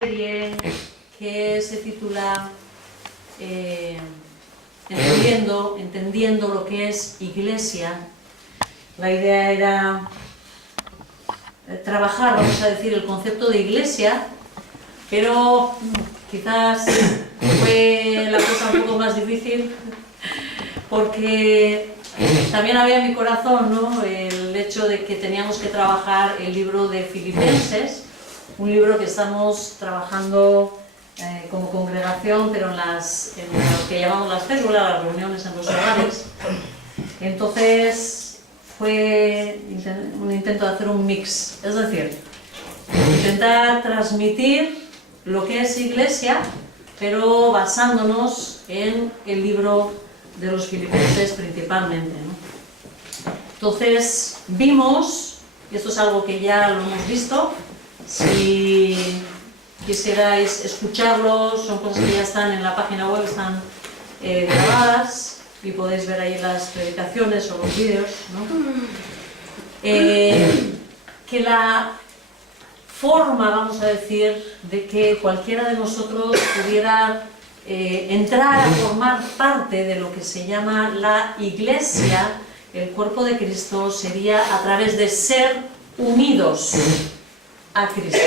Serie que se titula entendiendo lo que es iglesia. La idea era trabajar, vamos a decir, el concepto de iglesia, pero quizás fue la cosa un poco más difícil porque también había en mi corazón, ¿no?, el hecho de que teníamos que trabajar el libro de Filipenses, un libro que estamos trabajando como congregación, pero en lo que llamamos las células, las reuniones en los hogares. Entonces fue un intento de hacer un mix, es decir, intentar transmitir lo que es iglesia, pero basándonos en el libro de los Filipenses principalmente, ¿no? Entonces vimos, y esto es algo que ya lo hemos visto, si quisierais escucharlo, son cosas que ya están en la página web, están grabadas y podéis ver ahí las predicaciones o los vídeos, ¿no? Que la forma, vamos a decir, de que cualquiera de nosotros pudiera entrar a formar parte de lo que se llama la iglesia, el cuerpo de Cristo, sería a través de ser unidos a Cristo.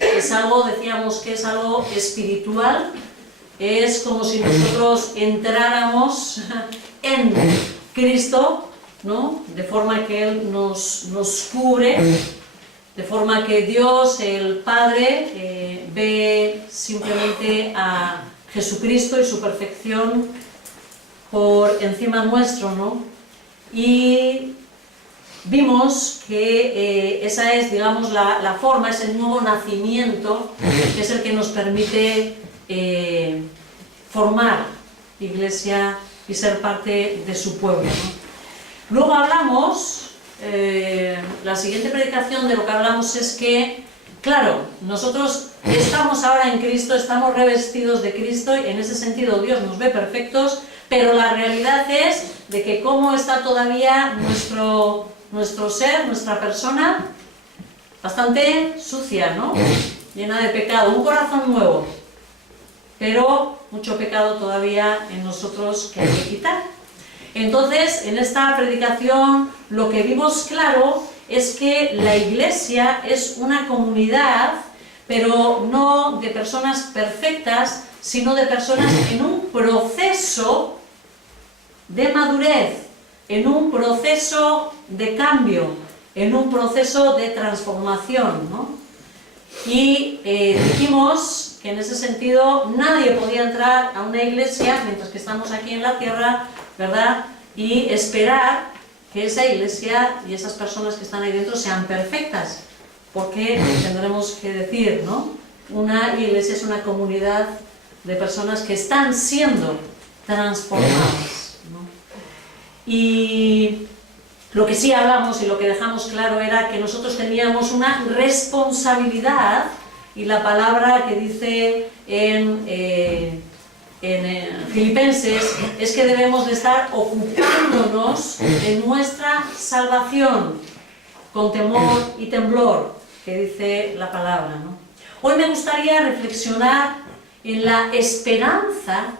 Es algo, decíamos que es algo espiritual, es como si nosotros entráramos en Cristo, ¿no?, de forma que Él nos cubre, de forma que Dios, el Padre, ve simplemente a Jesucristo y su perfección por encima nuestro, ¿no? Y vimos que esa es, digamos, la forma, es el nuevo nacimiento, que es el que nos permite formar iglesia y ser parte de su pueblo, ¿no? Luego hablamos, la siguiente predicación de lo que hablamos es que, claro, nosotros estamos ahora en Cristo, estamos revestidos de Cristo y en ese sentido Dios nos ve perfectos, pero la realidad es de que cómo está todavía nuestro ser, nuestra persona, bastante sucia, ¿no?, llena de pecado, un corazón nuevo, pero mucho pecado todavía en nosotros que hay que quitar. Entonces, en esta predicación lo que vimos claro es que la iglesia es una comunidad, pero no de personas perfectas, sino de personas en un proceso de madurez, en un proceso de cambio, en un proceso de transformación, ¿no? Y dijimos que en ese sentido nadie podía entrar a una iglesia mientras que estamos aquí en la tierra, ¿verdad?, y esperar que esa iglesia y esas personas que están ahí dentro sean perfectas, porque tendremos que decir, ¿no?, una iglesia es una comunidad de personas que están siendo transformadas, ¿no? Y lo que sí hablamos y lo que dejamos claro era que nosotros teníamos una responsabilidad, y la palabra que dice en Filipenses es que debemos de estar ocupándonos de nuestra salvación con temor y temblor, que dice la palabra, ¿no? Hoy me gustaría reflexionar en la esperanza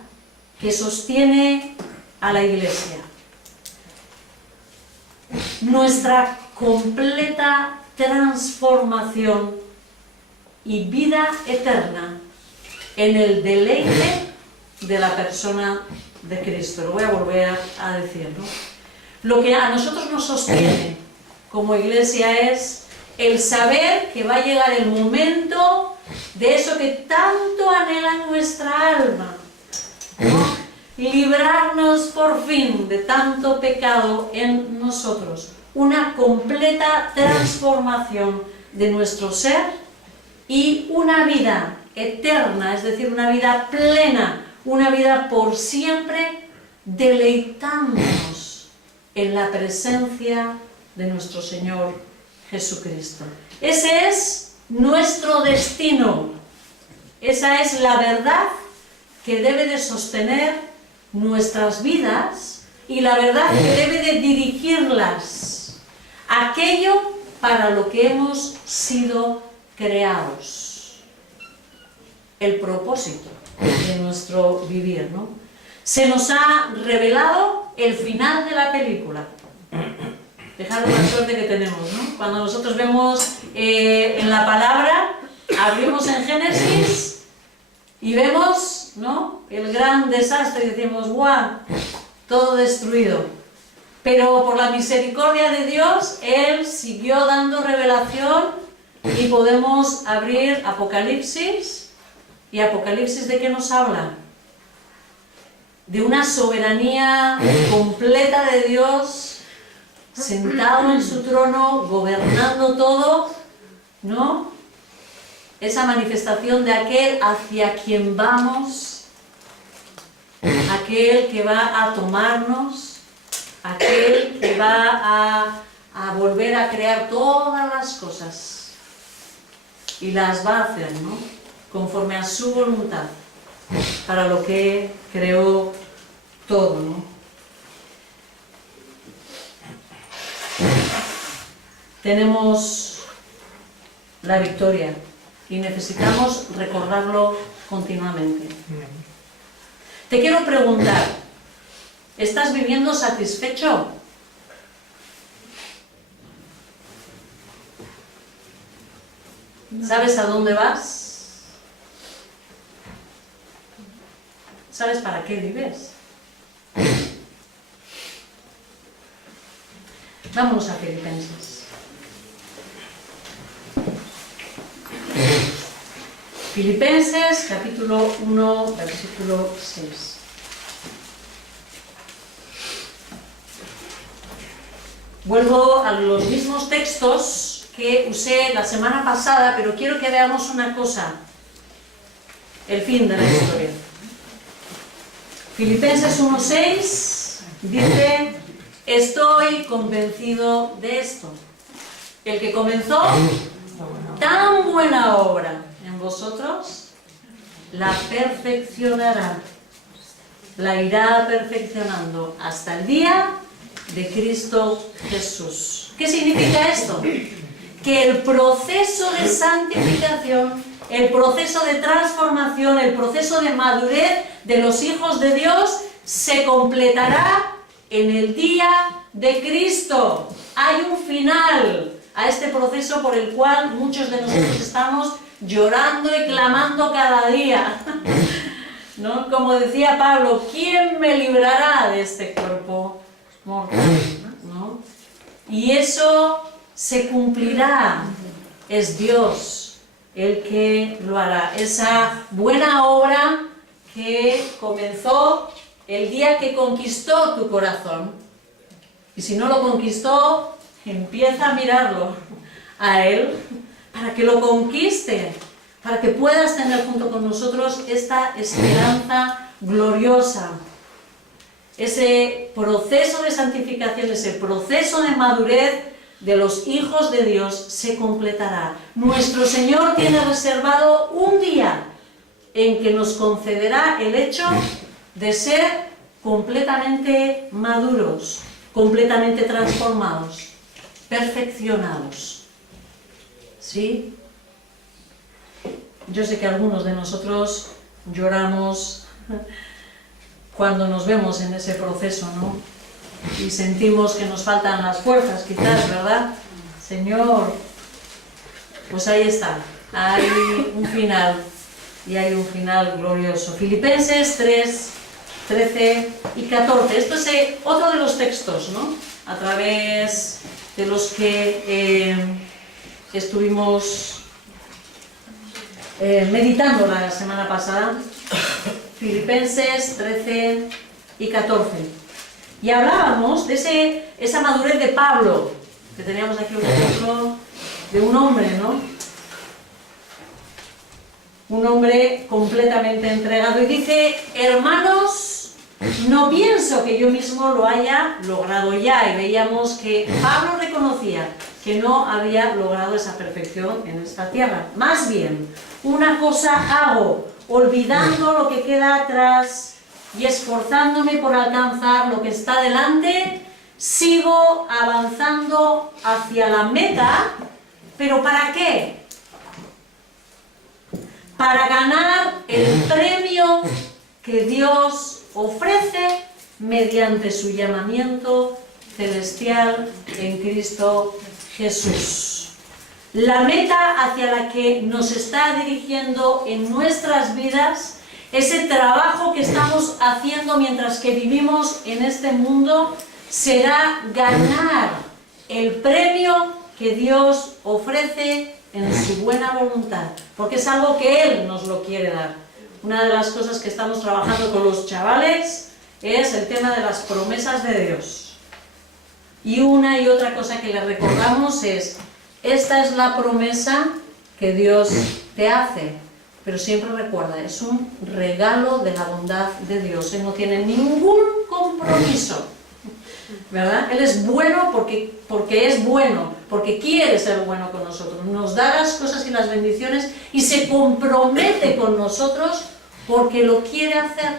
que sostiene a la iglesia. Nuestra completa transformación y vida eterna en el deleite de la persona de Cristo. Lo voy a volver a decir, ¿no? Lo que a nosotros nos sostiene como iglesia es el saber que va a llegar el momento de eso que tanto anhela nuestra alma, ¿no?, librarnos por fin de tanto pecado en nosotros, una completa transformación de nuestro ser y una vida eterna, es decir, una vida plena, una vida por siempre, deleitándonos en la presencia de nuestro Señor Jesucristo. Ese es nuestro destino, esa es la verdad que debe de sostener nuestras vidas y la verdad que debe de dirigirlas, aquello para lo que hemos sido creados. el propósito de nuestro vivir, ¿no? Se nos ha revelado el final de la película. Fijaros la suerte que tenemos, ¿no? Cuando nosotros vemos en la palabra, abrimos en Génesis y vemos, ¿no?, el gran desastre y decimos, ¡guau!, todo destruido. Pero por la misericordia de Dios, Él siguió dando revelación y podemos abrir Apocalipsis. ¿Y Apocalipsis de qué nos habla? De una soberanía completa de Dios, sentado en su trono, gobernando todo, ¿no? Esa manifestación de aquel hacia quien vamos, aquel que va a tomarnos, aquel que va a volver a crear todas las cosas y las va a hacer, ¿no?, conforme a su voluntad, para lo que creó todo, ¿no? Tenemos la victoria y necesitamos recordarlo continuamente. Te quiero preguntar, ¿estás viviendo satisfecho? ¿Sabes a dónde vas? ¿Sabes para qué vives? Vámonos a Filipenses. Filipenses, capítulo 1, versículo 6. Vuelvo a los mismos textos que usé la semana pasada, pero quiero que veamos una cosa: el fin de la historia. Filipenses 1:6 dice: estoy convencido de esto. El que comenzó tan buena obra en vosotros, la perfeccionará, la irá perfeccionando hasta el día de Cristo Jesús. ¿Qué significa esto? Que el proceso de santificación, el proceso de transformación, el proceso de madurez de los hijos de Dios se completará en el día de Cristo. Hay un final a este proceso por el cual muchos de nosotros estamos llorando y clamando cada día, ¿no? Como decía Pablo, ¿quién me librará de este cuerpo mortal? ¿No? Y eso se cumplirá. Es Dios el que lo hará. Esa buena obra que comenzó el día que conquistó tu corazón. Y si no lo conquistó, empieza a mirarlo a Él para que lo conquiste, para que puedas tener junto con nosotros esta esperanza gloriosa. Ese proceso de santificación, ese proceso de madurez de los hijos de Dios se completará. Nuestro Señor tiene reservado un día en que nos concederá el hecho de ser completamente maduros, completamente transformados, perfeccionados. ¿Sí? Yo sé que algunos de nosotros lloramos cuando nos vemos en ese proceso, ¿no? Y sentimos que nos faltan las fuerzas, quizás, ¿verdad? Señor, pues ahí está, hay un final, y hay un final glorioso. Filipenses 3, 13 y 14. Esto es otro de los textos, ¿no?, a través de los que estuvimos meditando la semana pasada. Filipenses 13 y 14. Y hablábamos de esa madurez de Pablo, que teníamos aquí un ejemplo de un hombre, ¿no? Un hombre completamente entregado. Y dice: hermanos, no pienso que yo mismo lo haya logrado ya. Y veíamos que Pablo reconocía que no había logrado esa perfección en esta tierra. Más bien, una cosa hago, olvidando lo que queda atrás y esforzándome por alcanzar lo que está delante, sigo avanzando hacia la meta. ¿Pero para qué? Para ganar el premio que Dios ofrece mediante su llamamiento celestial en Cristo Jesús. La meta hacia la que nos está dirigiendo en nuestras vidas, ese trabajo que estamos haciendo mientras que vivimos en este mundo, será ganar el premio que Dios ofrece en su buena voluntad, porque es algo que Él nos lo quiere dar. Una de las cosas que estamos trabajando con los chavales es el tema de las promesas de Dios. Y una y otra cosa que les recordamos es, esta es la promesa que Dios te hace, pero siempre recuerda, es un regalo de la bondad de Dios. Él no tiene ningún compromiso, ¿verdad? Él es bueno porque es bueno, porque quiere ser bueno con nosotros. Nos da las cosas y las bendiciones y se compromete con nosotros porque lo quiere hacer.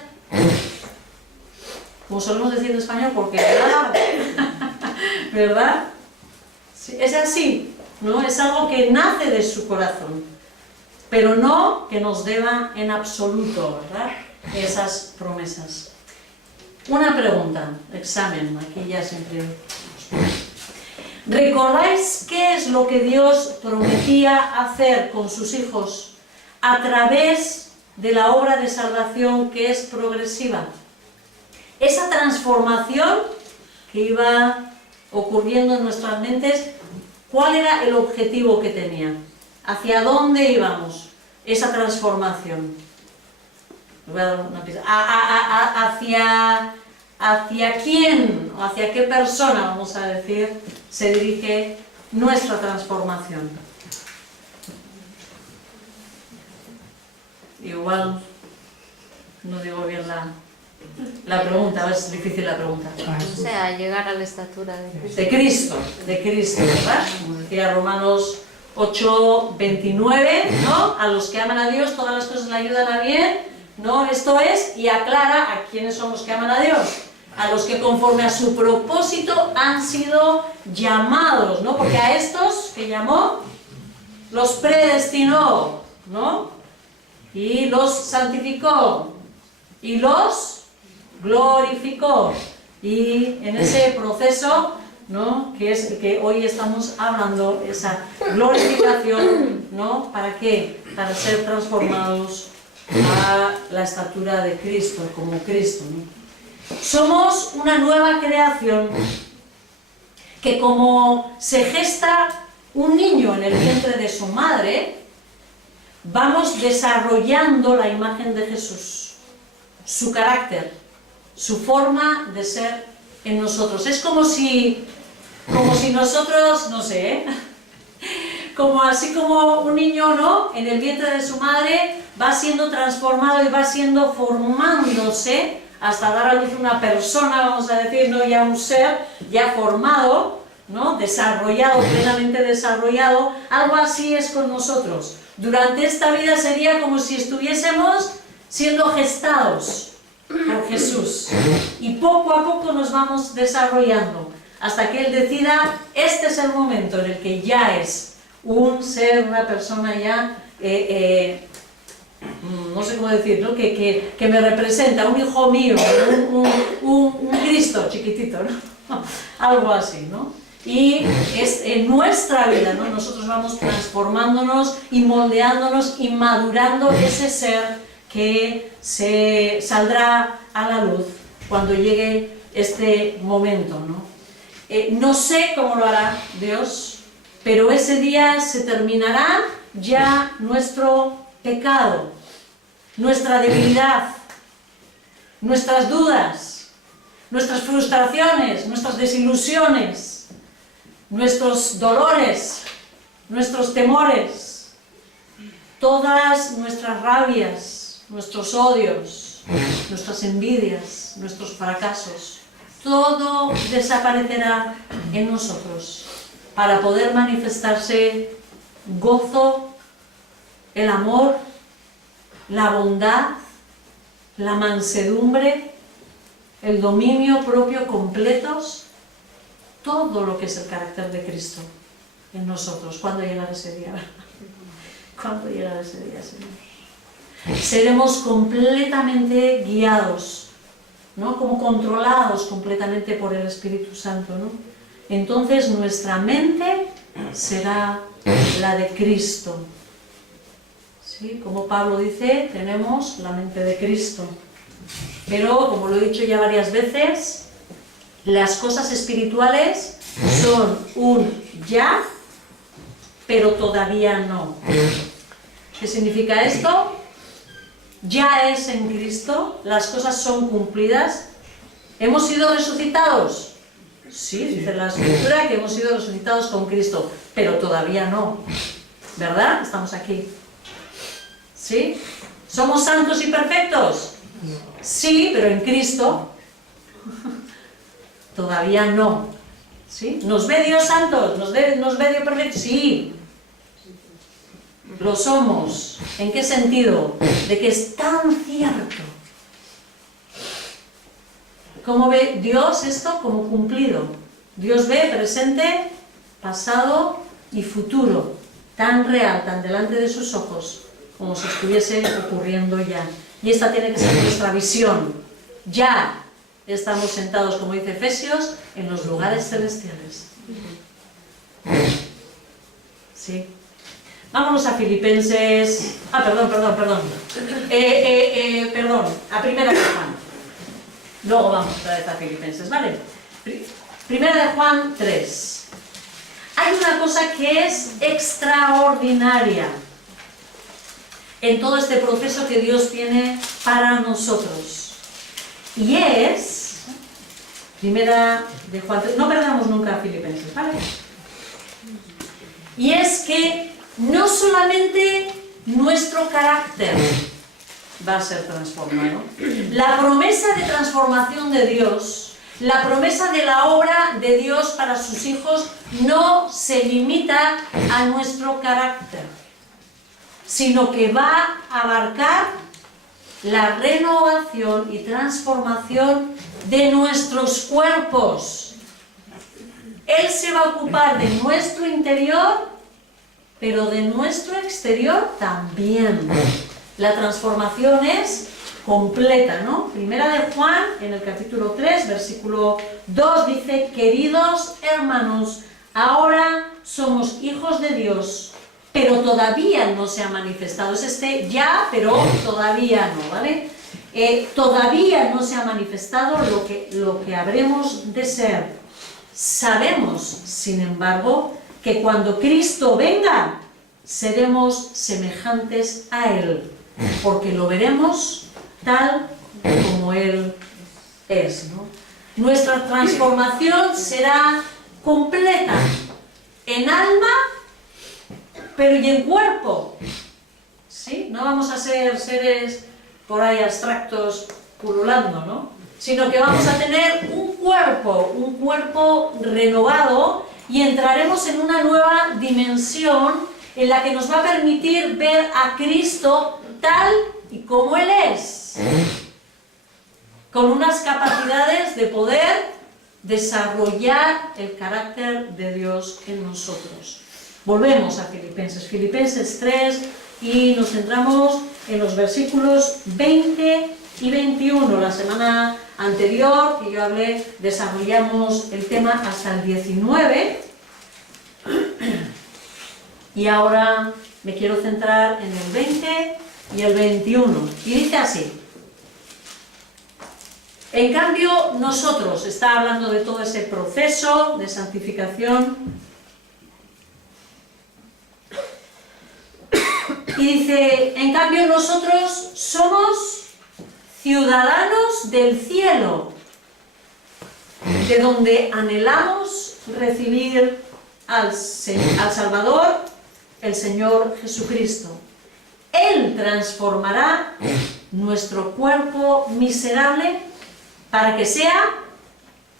Como solemos decir en español, porque ¿verdad? Sí, es así, ¿no? Es algo que nace de su corazón, pero no que nos deba en absoluto, ¿verdad? Esas promesas. Una pregunta, examen, aquí ya siempre. ¿Recordáis qué es lo que Dios prometía hacer con sus hijos a través de la obra de salvación que es progresiva? Esa transformación que iba ocurriendo en nuestras mentes, ¿cuál era el objetivo que tenía? ¿Hacia dónde íbamos esa transformación? Voy a dar una pista. ¿Hacia quién o hacia qué persona, vamos a decir, se dirige nuestra transformación? Igual no digo bien la pregunta, es difícil la pregunta. O sea, llegar a la estatura de Cristo, ¿verdad? Como decía Romanos 8:29, ¿no? A los que aman a Dios todas las cosas le ayudan a bien, ¿no? Esto es, y aclara a quiénes son los que aman a Dios. A los que conforme a su propósito han sido llamados, ¿no? Porque a estos que llamó, los predestinó, ¿no? Y los santificó, y los glorificó. Y en ese proceso, ¿no? Que es el que hoy estamos hablando, esa glorificación, ¿no? ¿Para qué? Para ser transformados a la estatura de Cristo, como Cristo, ¿no? Somos una nueva creación que, como se gesta un niño en el vientre de su madre, vamos desarrollando la imagen de Jesús, su carácter, su forma de ser en nosotros. Es como si nosotros, no sé, así como un niño, ¿no? En el vientre de su madre va siendo transformado y va siendo formándose hasta dar a luz una persona, vamos a decir, ¿no? Ya un ser ya formado, ¿no? Desarrollado, plenamente desarrollado. Algo así es con nosotros. Durante esta vida sería como si estuviésemos siendo gestados por Jesús. Y poco a poco nos vamos desarrollando, hasta que Él decida, este es el momento en el que ya es un ser, una persona ya, no sé cómo decir, ¿no? que me representa, un hijo mío, un Cristo chiquitito, ¿no? Algo así, ¿no? Y es en nuestra vida, ¿no? Nosotros vamos transformándonos y moldeándonos y madurando ese ser que se saldrá a la luz cuando llegue este momento, ¿no? No sé cómo lo hará Dios, pero ese día se terminará ya nuestro pecado, nuestra debilidad, nuestras dudas, nuestras frustraciones, nuestras desilusiones, nuestros dolores, nuestros temores, todas nuestras rabias, nuestros odios, nuestras envidias, nuestros fracasos. Todo desaparecerá en nosotros para poder manifestarse gozo, el amor, la bondad, la mansedumbre, el dominio propio completos, todo lo que es el carácter de Cristo en nosotros. ¿Cuándo llegará ese día? ¿Cuándo llegará ese día, Señor? seremos completamente guiados, ¿no? Como controlados completamente por el Espíritu Santo, ¿no? Entonces nuestra mente será la de Cristo. ¿Sí? Como Pablo dice, tenemos la mente de Cristo. Pero, como lo he dicho ya varias veces, las cosas espirituales son un ya, pero todavía no. ¿Qué significa esto? Ya es en Cristo, las cosas son cumplidas. ¿Hemos sido resucitados? Sí, dice la Escritura que hemos sido resucitados con Cristo, pero todavía no. ¿Verdad? Estamos aquí. ¿Sí? ¿Somos santos y perfectos? Sí, pero en Cristo todavía no. ¿Sí? ¿Nos ve Dios santos? ¿Nos ve Dios perfectos? Sí. Lo somos. ¿En qué sentido? De que es tan cierto. ¿Cómo ve Dios esto? Como cumplido. Dios ve presente, pasado y futuro. Tan real, tan delante de sus ojos, como si estuviese ocurriendo ya. Y esta tiene que ser nuestra visión. Ya estamos sentados, como dice Efesios, en los lugares celestiales. ¿Sí? Vámonos a Filipenses... perdón. A Primera de Juan. Luego vamos otra vez a Filipenses, ¿vale? Primera de Juan 3. Hay una cosa que es extraordinaria en todo este proceso que Dios tiene para nosotros. Y es... Primera de Juan 3. No perdamos nunca a Filipenses, ¿vale? Y es que no solamente nuestro carácter va a ser transformado. La promesa de transformación de Dios, la promesa de la obra de Dios para sus hijos no se limita a nuestro carácter, sino que va a abarcar la renovación y transformación de nuestros cuerpos. Él se va a ocupar de nuestro interior, pero de nuestro exterior también. La transformación es completa, ¿no? Primera de Juan, en el capítulo 3, versículo 2, dice: queridos hermanos, ahora somos hijos de Dios, pero todavía no se ha manifestado. Es este ya, pero todavía no, ¿vale? Todavía no se ha manifestado lo que habremos de ser. Sabemos, sin embargo, que cuando Cristo venga, seremos semejantes a Él, porque lo veremos tal como Él es, ¿no? Nuestra transformación será completa en alma, pero y en cuerpo, ¿sí? No vamos a ser seres por ahí abstractos pululando, ¿no? Sino que vamos a tener un cuerpo renovado, y entraremos en una nueva dimensión en la que nos va a permitir ver a Cristo tal y como Él es, con unas capacidades de poder desarrollar el carácter de Dios en nosotros. Volvemos a Filipenses 3, y nos centramos en los versículos 20 y 21. La semana anterior que yo hablé, desarrollamos el tema hasta el 19, y ahora me quiero centrar en el 20 y el 21, y dice así: en cambio nosotros, está hablando de todo ese proceso de santificación, y dice: en cambio nosotros somos ciudadanos del cielo, de donde anhelamos recibir al Salvador, el Señor Jesucristo. Él transformará nuestro cuerpo miserable para que sea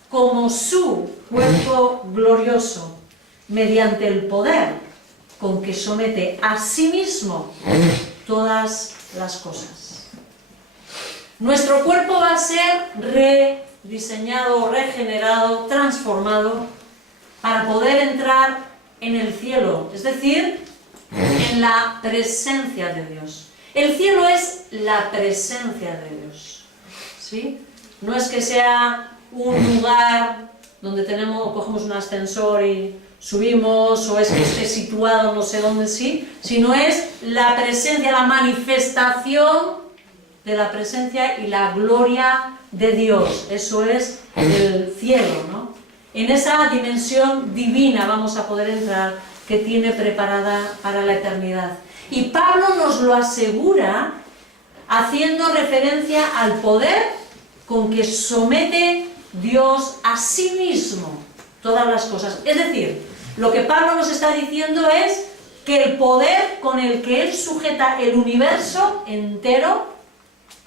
como su cuerpo glorioso, mediante el poder con que somete a sí mismo todas las cosas. Nuestro cuerpo va a ser rediseñado, regenerado, transformado, para poder entrar en el cielo, es decir, en la presencia de Dios. El cielo es la presencia de Dios, ¿sí? No es que sea un lugar donde cogemos un ascensor y subimos, o es que esté situado no sé dónde, sí, sino es la presencia, la manifestación de la presencia y la gloria de Dios. Eso es el cielo, ¿no? En esa dimensión divina vamos a poder entrar, que tiene preparada para la eternidad. Y Pablo nos lo asegura haciendo referencia al poder con que somete Dios a sí mismo todas las cosas. Es decir, lo que Pablo nos está diciendo es que el poder con el que él sujeta el universo entero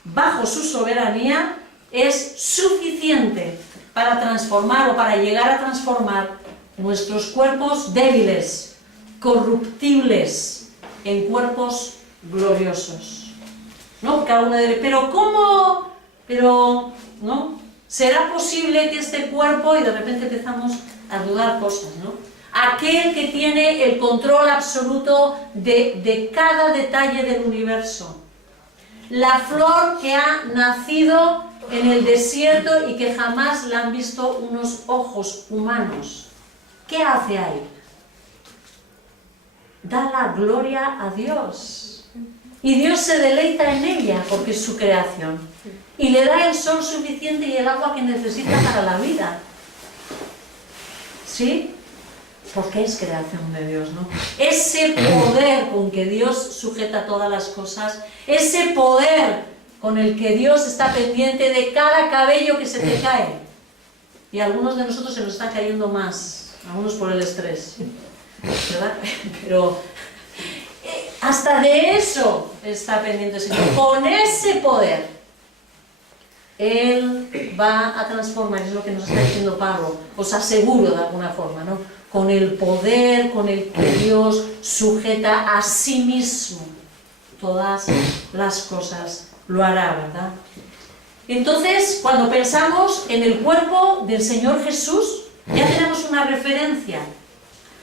bajo su soberanía es suficiente para transformar o para llegar a transformar nuestros cuerpos débiles, corruptibles, en cuerpos gloriosos. ¿No? Cada uno dice, pero ¿cómo? Pero, ¿no? ¿Será posible que este cuerpo? Y de repente empezamos a dudar cosas, ¿no? Aquel que tiene el control absoluto de cada detalle del universo. La flor que ha nacido en el desierto y que jamás la han visto unos ojos humanos. ¿Qué hace ahí? Da la gloria a Dios. Y Dios se deleita en ella porque es su creación. Y le da el sol suficiente y el agua que necesita para la vida. ¿Sí? Porque es creación de Dios, ¿no? Ese poder con que Dios sujeta todas las cosas, ese poder con el que Dios está pendiente de cada cabello que se te cae. Y a algunos de nosotros se nos está cayendo más, algunos por el estrés, ¿verdad? Pero hasta de eso está pendiente el Señor. Con ese poder, Él va a transformar, es lo que nos está diciendo Pablo, os aseguro de alguna forma, ¿no? Con el poder con el que Dios sujeta a sí mismo todas las cosas, lo hará, ¿verdad? Entonces, cuando pensamos en el cuerpo del Señor Jesús, ya tenemos una referencia.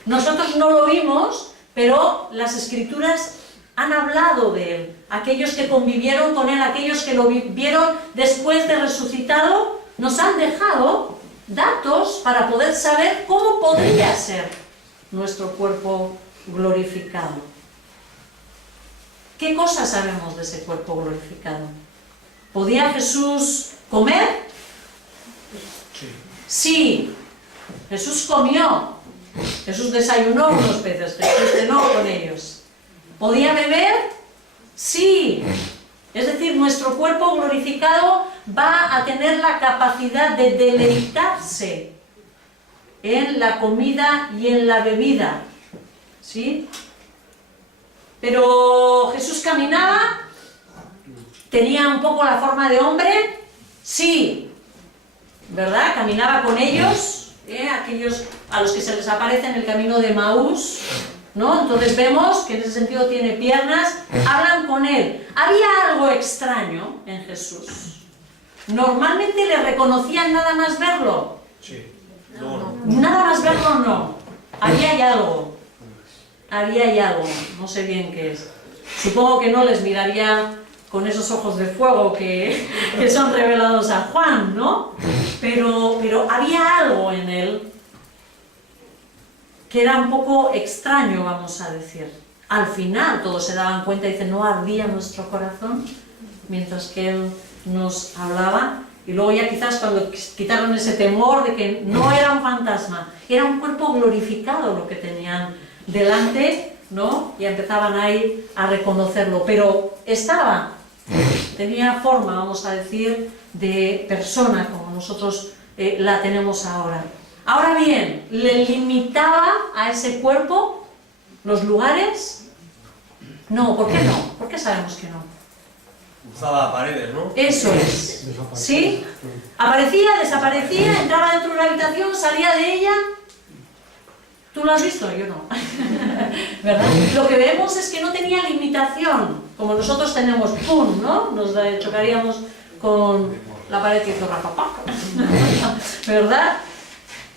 Nosotros no lo vimos, pero las Escrituras han hablado de Él. Aquellos que convivieron con Él, aquellos que lo vieron después de resucitado, nos han dejado datos para poder saber cómo podría ser nuestro cuerpo glorificado. ¿Qué cosas sabemos de ese cuerpo glorificado? ¿Podía Jesús comer? Sí. Jesús comió. Jesús desayunó unos peces, Jesús cenó con ellos. ¿Podía beber? Sí. Es decir, nuestro cuerpo glorificado va a tener la capacidad de deleitarse en la comida y en la bebida. ¿Sí? Pero Jesús caminaba, tenía un poco la forma de hombre, sí, ¿verdad? Caminaba con ellos, aquellos a los que se les aparece en el camino de Maús, ¿no? Entonces vemos que en ese sentido tiene piernas, hablan con él. Había algo extraño en Jesús. Normalmente le reconocían nada más verlo. Sí. Nada más verlo no. Había algo. Había algo. No sé bien qué es. Supongo que no les miraría con esos ojos de fuego que son revelados a Juan, ¿no? Pero había algo en él que era un poco extraño, vamos a decir. Al final todos se daban cuenta y dicen, ¿no ardía nuestro corazón? Mientras que él nos hablaba. Y luego ya quizás cuando quitaron ese temor de que no era un fantasma, era un cuerpo glorificado lo que tenían delante, ¿no? Y empezaban ahí a reconocerlo. Pero tenía forma, vamos a decir, de persona, como nosotros la tenemos ahora. Ahora bien, ¿le limitaba a ese cuerpo los lugares? No, ¿por qué no? ¿Por qué sabemos que no? Usaba paredes, ¿no? Eso es. ¿Sí? Aparecía, desaparecía, entraba dentro de una habitación, salía de ella. ¿Tú lo has visto? Yo no. ¿Verdad? Lo que vemos es que no tenía limitación, como nosotros tenemos, ¡pum!, ¿no? Nos chocaríamos con la pared que hizo Rafa, ¿verdad?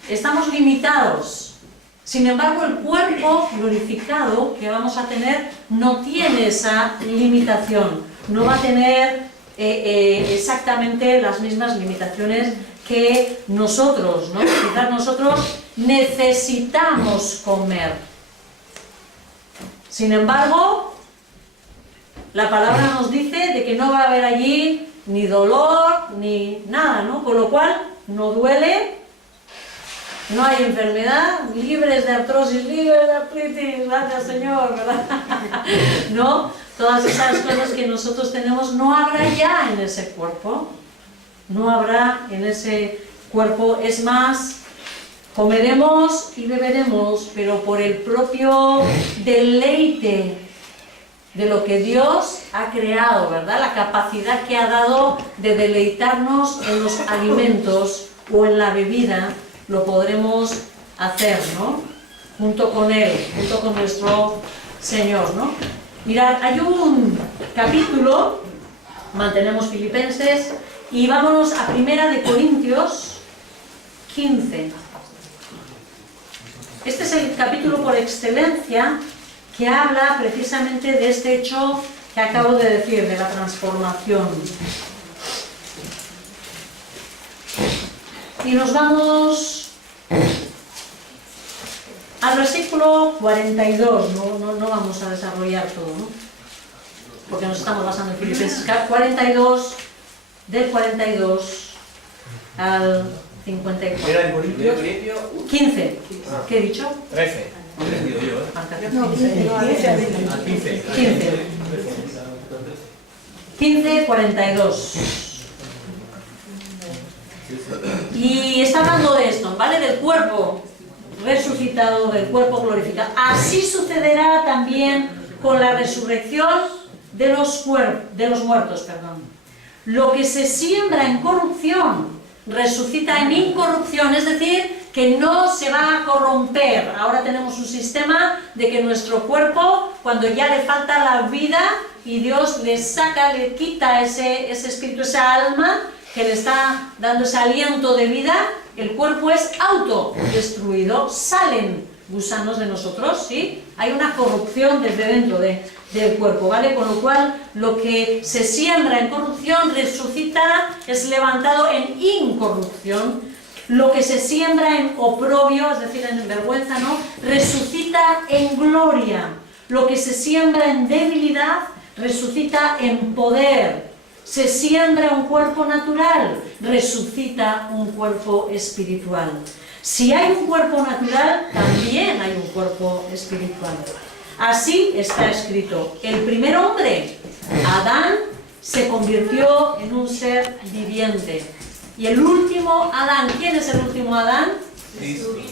Estamos limitados. Sin embargo, el cuerpo glorificado que vamos a tener no tiene esa limitación, no va a tener exactamente las mismas limitaciones que nosotros, ¿no? Quizás nosotros necesitamos comer. Sin embargo, la palabra nos dice de que no va a haber allí ni dolor ni nada, ¿no? Con lo cual no duele, no hay enfermedad, libres de artrosis, libres de artritis, gracias Señor, ¿verdad? ¿No? Todas esas cosas que nosotros tenemos no habrá ya en ese cuerpo, no habrá en ese cuerpo. Es más, comeremos y beberemos, pero por el propio deleite de lo que Dios ha creado, ¿verdad? La capacidad que ha dado de deleitarnos en los alimentos o en la bebida, lo podremos hacer, ¿no? Junto con Él, junto con nuestro Señor, ¿no? Mirad, hay un capítulo, mantenemos Filipenses, y vámonos a 1 de Corintios 15. Este es el capítulo por excelencia que habla precisamente de este hecho que acabo de decir, de la transformación. Y nos vamos al versículo 42, no vamos a desarrollar todo, ¿no? Porque nos estamos basando en Filipenses 42, del 42 al 54. ¿Era en Corintios? 15, ¿qué he dicho? 13. He dicho yo, ¿eh? No, 15, 42. Y está hablando de esto, ¿vale? Del cuerpo resucitado, del cuerpo glorificado. Así sucederá también con la resurrección de los muertos, perdón. Lo que se siembra en corrupción resucita en incorrupción, es decir, que no se va a corromper. Ahora tenemos un sistema de que nuestro cuerpo, cuando ya le falta la vida y Dios le saca, le quita ese espíritu, esa alma que le está dando ese aliento de vida, el cuerpo es autodestruido, salen gusanos de nosotros, ¿sí? Hay una corrupción desde dentro del cuerpo, ¿vale? Con lo cual, lo que se siembra en corrupción resucita, es levantado en incorrupción. Lo que se siembra en oprobio, es decir, en vergüenza, ¿no? Resucita en gloria. Lo que se siembra en debilidad, resucita en poder. Se siembra un cuerpo natural, resucita un cuerpo espiritual. Si hay un cuerpo natural, también hay un cuerpo espiritual. Así está escrito. El primer hombre, Adán, se convirtió en un ser viviente. Y el último Adán, ¿quién es el último Adán?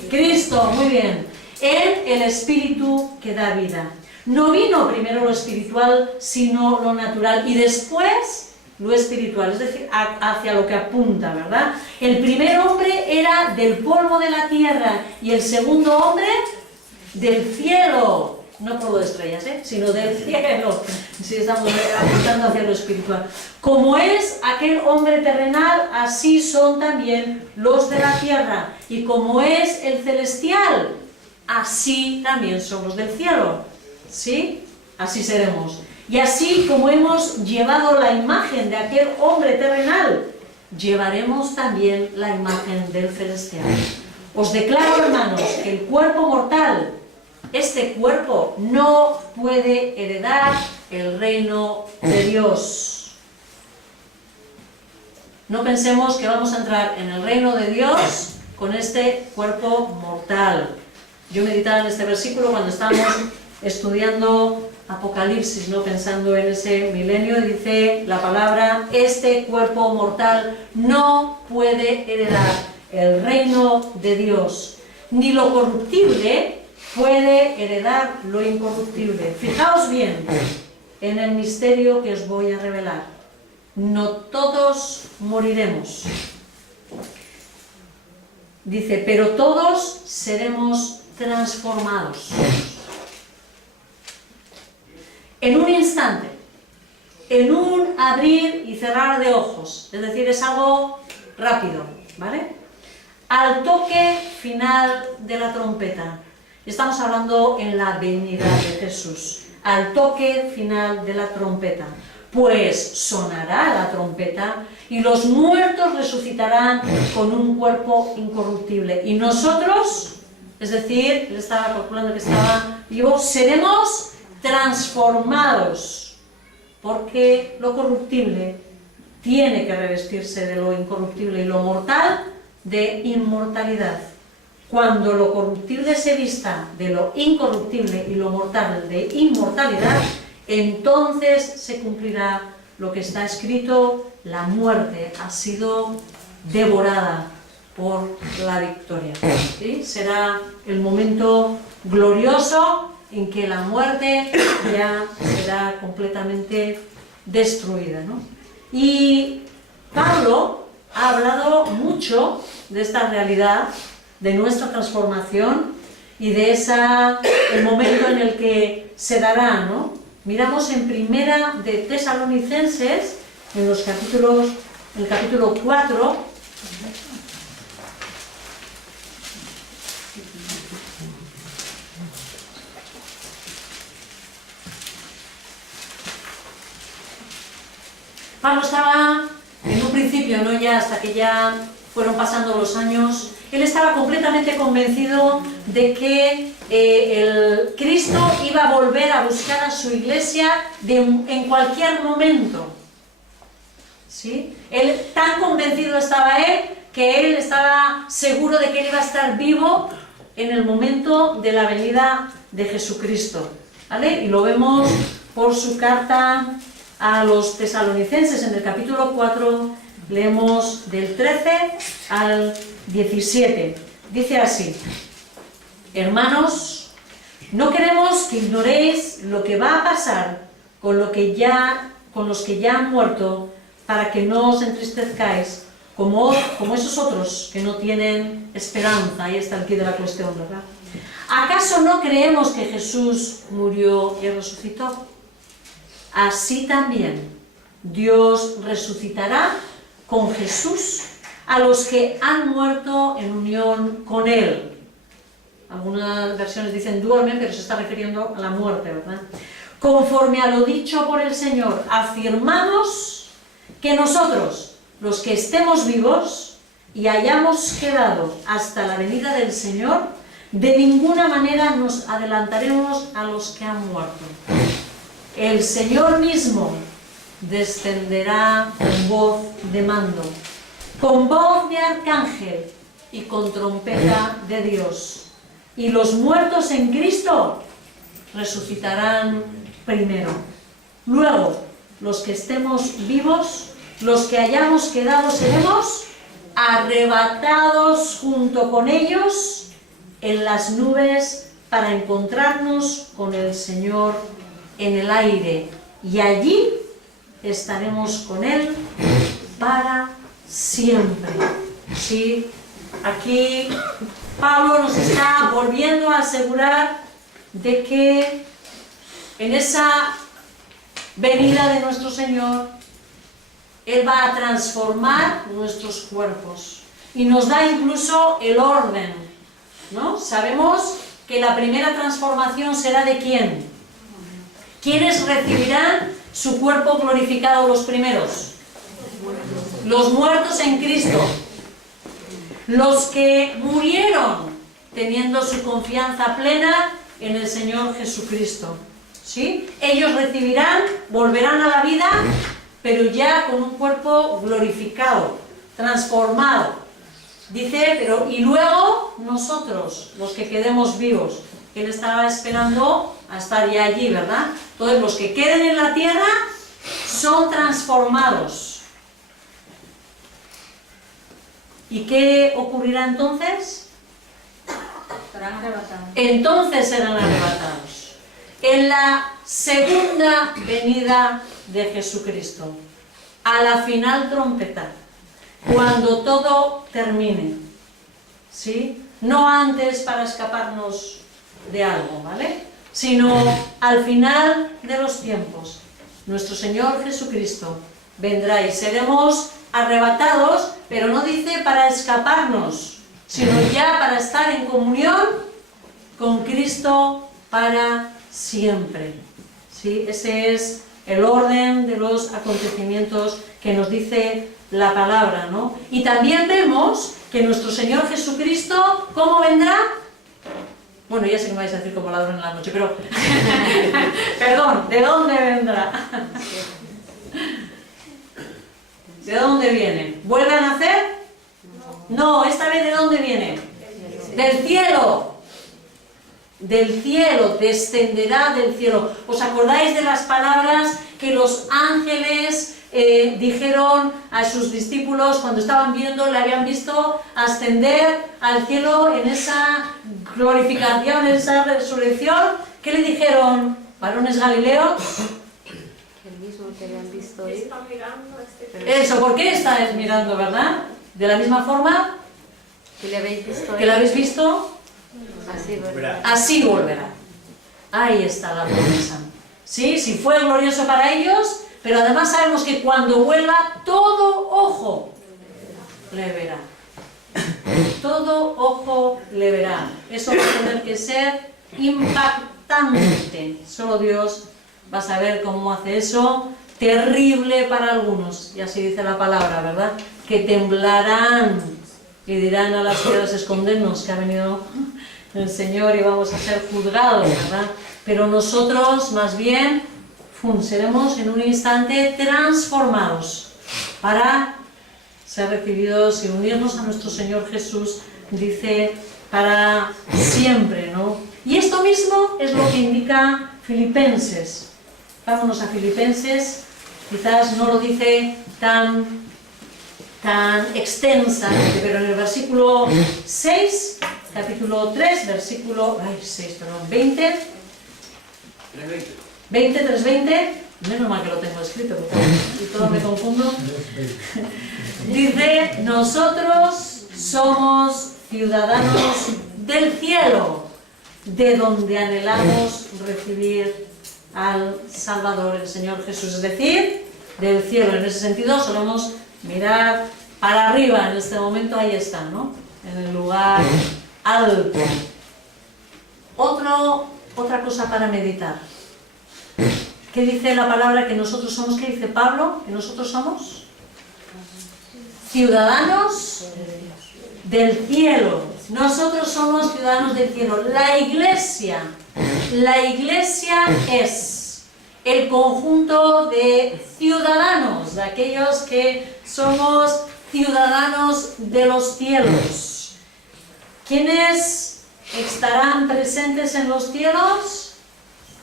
Cristo, muy bien. Él, el espíritu que da vida. No vino primero lo espiritual, sino lo natural, y después lo espiritual, es decir, hacia lo que apunta, ¿verdad? El primer hombre era del polvo de la tierra y el segundo hombre del cielo. No polvo de estrellas, sino del cielo, si estamos apuntando hacia lo espiritual. Como es aquel hombre terrenal, así son también los de la tierra. Y como es el celestial, así también son los del cielo. ¿Sí? Así seremos. Y así como hemos llevado la imagen de aquel hombre terrenal, llevaremos también la imagen del celestial. Os declaro, hermanos, que el cuerpo mortal, este cuerpo, no puede heredar el reino de Dios. No pensemos que vamos a entrar en el reino de Dios con este cuerpo mortal. Yo meditaba en este versículo cuando estábamos estudiando Apocalipsis, ¿no? Pensando en ese milenio, y dice la palabra: este cuerpo mortal no puede heredar el reino de Dios, ni lo corruptible puede heredar lo incorruptible. Fijaos bien en el misterio que os voy a revelar. No todos moriremos. Dice, pero todos seremos transformados. En un instante, en un abrir y cerrar de ojos, es decir, es algo rápido, ¿vale? Al toque final de la trompeta, Estamos hablando en la venida de Jesús, al toque final de la trompeta. Pues sonará la trompeta y los muertos resucitarán con un cuerpo incorruptible. Y nosotros, es decir, él estaba calculando que estaba vivo, seremos transformados, porque lo corruptible tiene que revestirse de lo incorruptible y lo mortal de inmortalidad. Cuando lo corruptible se vista de lo incorruptible y lo mortal de inmortalidad, entonces se cumplirá lo que está escrito: la muerte ha sido devorada por la victoria. ¿Sí? Será el momento glorioso en que la muerte ya será completamente destruida, ¿no? Y Pablo ha hablado mucho de esta realidad, de nuestra transformación y de el momento en el que se dará, ¿no? Miramos en Primera de Tesalonicenses, en el capítulo 4, Pablo estaba, en un principio, no ya hasta que ya fueron pasando los años, él estaba completamente convencido de que el Cristo iba a volver a buscar a su iglesia en cualquier momento. ¿Sí? Tan convencido estaba él que él estaba seguro de que él iba a estar vivo en el momento de la venida de Jesucristo. ¿Vale? Y lo vemos por su carta a los tesalonicenses en el capítulo 4, leemos del 13 al 17. Dice así: hermanos, no queremos que ignoréis lo que va a pasar con los que ya han muerto, para que no os entristezcáis como esos otros que no tienen esperanza. Ahí está el quid de la cuestión, ¿verdad? ¿Acaso no creemos que Jesús murió y resucitó? Así también Dios resucitará con Jesús a los que han muerto en unión con Él. Algunas versiones dicen duermen, pero se está refiriendo a la muerte, ¿verdad? Conforme a lo dicho por el Señor, afirmamos que nosotros, los que estemos vivos y hayamos quedado hasta la venida del Señor, de ninguna manera nos adelantaremos a los que han muerto. El Señor mismo descenderá con voz de mando, con voz de arcángel y con trompeta de Dios. Y los muertos en Cristo resucitarán primero. Luego, los que estemos vivos, los que hayamos quedado, seremos arrebatados junto con ellos en las nubes para encontrarnos con el Señor en el aire, y allí estaremos con Él para siempre. ¿Sí? Aquí Pablo nos está volviendo a asegurar de que en esa venida de nuestro Señor, Él va a transformar nuestros cuerpos y nos da incluso el orden, ¿no? Sabemos que la primera transformación será ¿de quién? ¿Quiénes recibirán su cuerpo glorificado los primeros? Los muertos en Cristo. Los que murieron teniendo su confianza plena en el Señor Jesucristo. ¿Sí? Ellos recibirán, volverán a la vida, pero ya con un cuerpo glorificado, transformado. Dice, pero y luego nosotros, los que quedemos vivos. Él estaba esperando a estar ya allí, ¿verdad? Entonces los que queden en la tierra son transformados. ¿Y qué ocurrirá entonces? Serán arrebatados. Entonces serán arrebatados. En la segunda venida de Jesucristo, a la final trompeta, cuando todo termine, ¿sí? No antes para escaparnos de algo, ¿vale? Sino al final de los tiempos, nuestro Señor Jesucristo vendrá y seremos arrebatados, pero no dice para escaparnos, sino ya para estar en comunión con Cristo para siempre. ¿Sí? Ese es el orden de los acontecimientos que nos dice la palabra, ¿no? Y también vemos que nuestro Señor Jesucristo, ¿cómo vendrá? Bueno, ya sé que me vais a decir como ladrón en la noche, pero... Perdón, ¿de dónde vendrá? ¿De dónde viene? ¿Vuelve a nacer? No, esta vez ¿de dónde viene? Del cielo. Del cielo, descenderá del cielo. ¿Os acordáis de las palabras que los ángeles dijeron a sus discípulos cuando estaban viendo, le habían visto ascender al cielo en esa glorificación, en esa resurrección? ¿Qué le dijeron? ¿Varones galileos? El mismo que habían visto ir. Eso, ¿por qué estáis mirando, verdad? De la misma forma ¿Que le habéis visto que ir? lo habéis visto, Así, ¿verdad? así volverá. Ahí está la promesa. Sí, sí fue glorioso para ellos, pero además sabemos que cuando vuelva, todo ojo le verá. Todo ojo le verá. Eso va a tener que ser impactante. Solo Dios va a saber cómo hace eso. Terrible para algunos, y así dice la palabra, ¿verdad? Que temblarán y dirán a las piedras escondernos que ha venido el Señor y vamos a ser juzgados, ¿verdad? Pero nosotros más bien seremos en un instante transformados para ser recibidos y unirnos a nuestro Señor Jesús, dice, para siempre, ¿no? Y esto mismo es lo que indica Filipenses. Vámonos a Filipenses, quizás no lo dice tan extensamente, pero en el versículo 6, capítulo 3, versículo 20, 3:20, menos mal que lo tengo escrito, porque si todo me confundo, dice, nosotros somos ciudadanos del cielo, de donde anhelamos recibir al Salvador, el Señor Jesús, es decir, del cielo. En ese sentido solemos mirar para arriba, en este momento ahí está, ¿no? En el lugar alto. Otra cosa para meditar. ¿Qué dice la palabra que nosotros somos? ¿Qué dice Pablo? ¿Que nosotros somos? Ciudadanos del cielo. Nosotros somos ciudadanos del cielo. La iglesia es el conjunto de ciudadanos, de aquellos que somos ciudadanos de los cielos. ¿Quiénes estarán presentes en los cielos?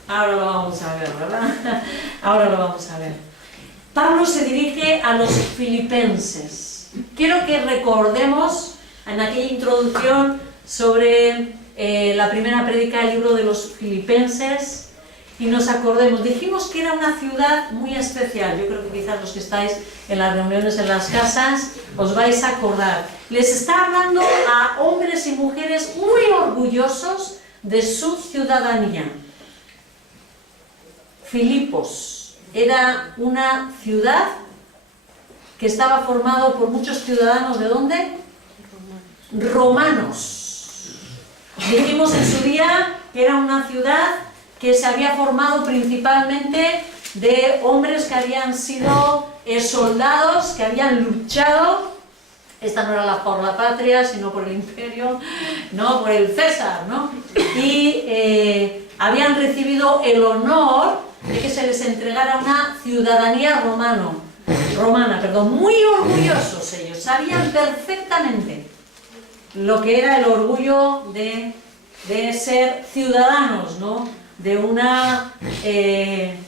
Ahora lo vamos a ver, ¿verdad? Ahora lo vamos a ver. Pablo se dirige a los filipenses. Quiero que recordemos en aquella introducción sobre la primera prédica del libro de los Filipenses y nos acordemos. Dijimos que era una ciudad muy especial. Yo creo que quizás los que estáis en las reuniones en las casas os vais a acordar. Les está hablando a hombres y mujeres muy orgullosos de su ciudadanía. Filipos era una ciudad que estaba formado por muchos ciudadanos, ¿de dónde? Romanos. Dijimos en su día que era una ciudad que se había formado principalmente de hombres que habían sido soldados, que habían luchado. Esta no era por la patria, sino por el imperio, no, por el César, ¿no? Y habían recibido el honor de que se les entregara una ciudadanía romana, muy orgullosos ellos, sabían perfectamente lo que era el orgullo de ser ciudadanos, ¿no? De una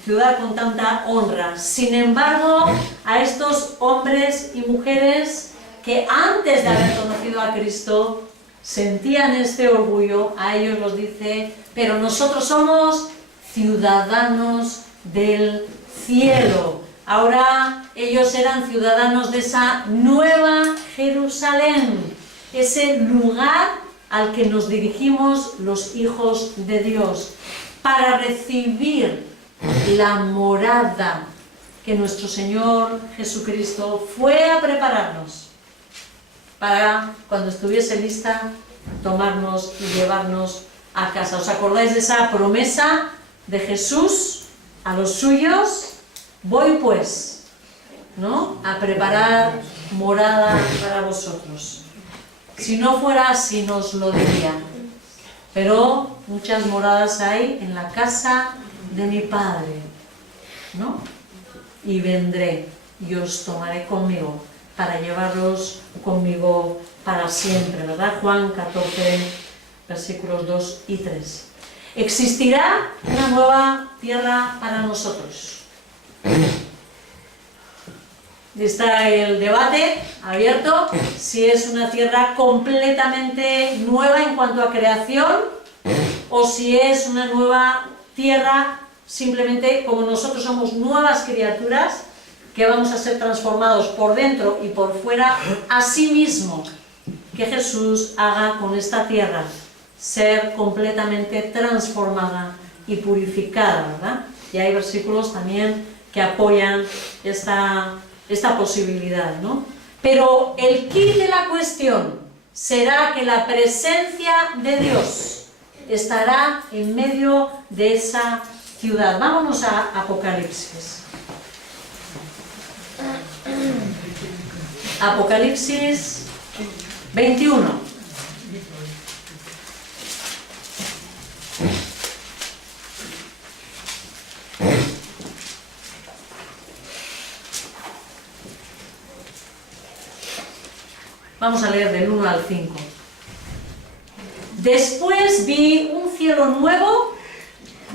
ciudad con tanta honra. Sin embargo, a estos hombres y mujeres que antes de haber conocido a Cristo sentían este orgullo, a ellos los dice, pero nosotros somos ciudadanos del cielo. Ahora ellos eran ciudadanos de esa nueva Jerusalén, ese lugar al que nos dirigimos los hijos de Dios, para recibir la morada que nuestro Señor Jesucristo fue a prepararnos, para cuando estuviese lista, tomarnos y llevarnos a casa. ¿Os acordáis de esa promesa de Jesús a los suyos? Voy pues, ¿no?, a preparar morada para vosotros. Si no fuera así, nos lo diría. Pero muchas moradas hay en la casa de mi Padre, ¿no? Y vendré y os tomaré conmigo para llevaros conmigo para siempre, ¿verdad? Juan 14, versículos 2 y 3. Existirá una nueva tierra para nosotros. Y está el debate abierto si es una tierra completamente nueva en cuanto a creación o si es una nueva tierra simplemente como nosotros somos nuevas criaturas que vamos a ser transformados por dentro y por fuera, así mismo que Jesús haga con esta tierra, ser completamente transformada y purificada, ¿verdad? Y hay versículos también que apoyan esta posibilidad, ¿no? Pero el quid de la cuestión será que la presencia de Dios estará en medio de esa ciudad. Vámonos a Apocalipsis. Apocalipsis 21. Vamos a leer del 1 al 5. Después vi un cielo nuevo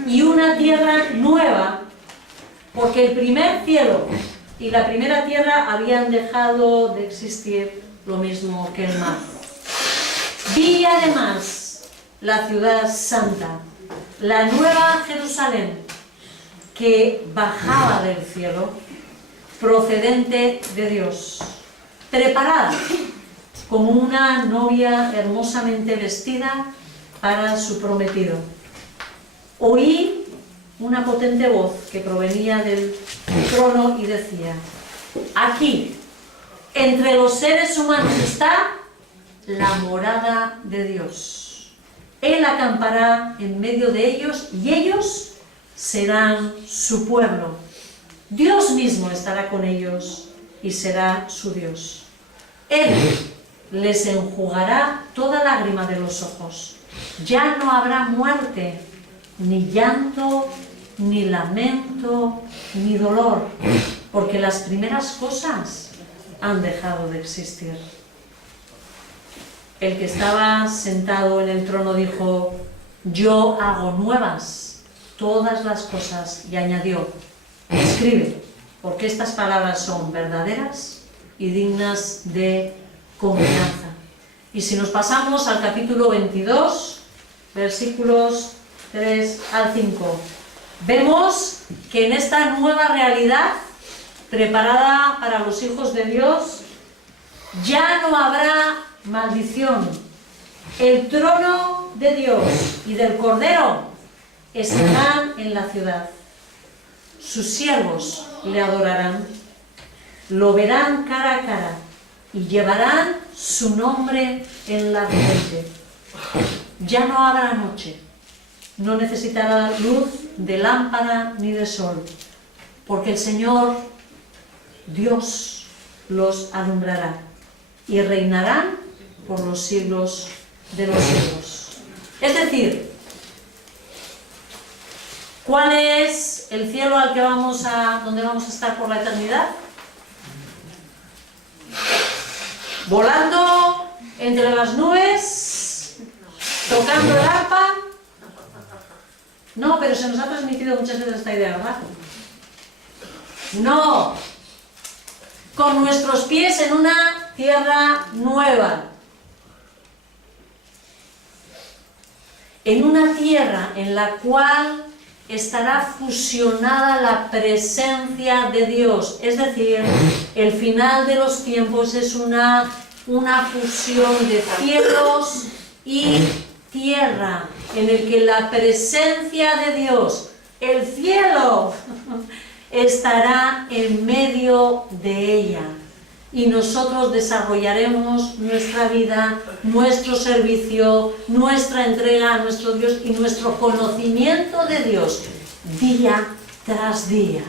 y una tierra nueva, porque el primer cielo y la primera tierra habían dejado de existir, lo mismo que el mar. Vi además la ciudad santa, la nueva Jerusalén, que bajaba del cielo, procedente de Dios, preparada como una novia hermosamente vestida para su prometido. Oí una potente voz que provenía del trono y decía: aquí, entre los seres humanos está la morada de Dios. Él acampará en medio de ellos y ellos serán su pueblo. Dios mismo estará con ellos y será su Dios. Él les enjugará toda lágrima de los ojos. Ya no habrá muerte, ni llanto, ni lamento, ni dolor, porque las primeras cosas han dejado de existir. El que estaba sentado en el trono dijo: yo hago nuevas todas las cosas, y añadió: escribe, porque estas palabras son verdaderas y dignas de confianza. Y si nos pasamos al capítulo 22, versículos 3 al 5, vemos que en esta nueva realidad preparada para los hijos de Dios ya no habrá maldición. El trono de Dios y del Cordero estarán en la ciudad. Sus siervos le adorarán, lo verán cara a cara y llevarán su nombre en la frente. Ya no habrá noche, no necesitará luz de lámpara ni de sol, porque el Señor Dios los alumbrará y reinarán por los siglos de los siglos. Es decir, ¿cuál es el cielo al que donde vamos a estar por la eternidad? Volando entre las nubes, tocando el arpa. No, pero se nos ha transmitido muchas veces esta idea, ¿verdad? No, con nuestros pies en una tierra nueva, en una tierra en la cual estará fusionada la presencia de Dios. Es decir, el final de los tiempos es una fusión de cielos y tierra, en el que la presencia de Dios, el cielo, estará en medio de ella. y nosotros desarrollaremos nuestra vida, nuestro servicio, nuestra entrega a nuestro Dios y nuestro conocimiento de Dios día tras día,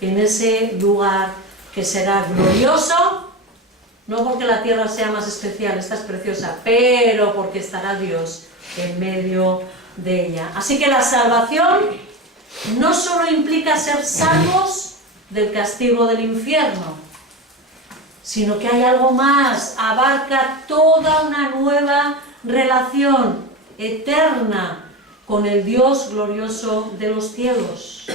en ese lugar que será glorioso, no porque la tierra sea más especial, esta es preciosa, pero porque estará Dios en medio de ella. Así que la salvación no solo implica ser salvos del castigo del infierno, sino que hay algo más, abarca toda una nueva relación eterna con el Dios glorioso de los cielos.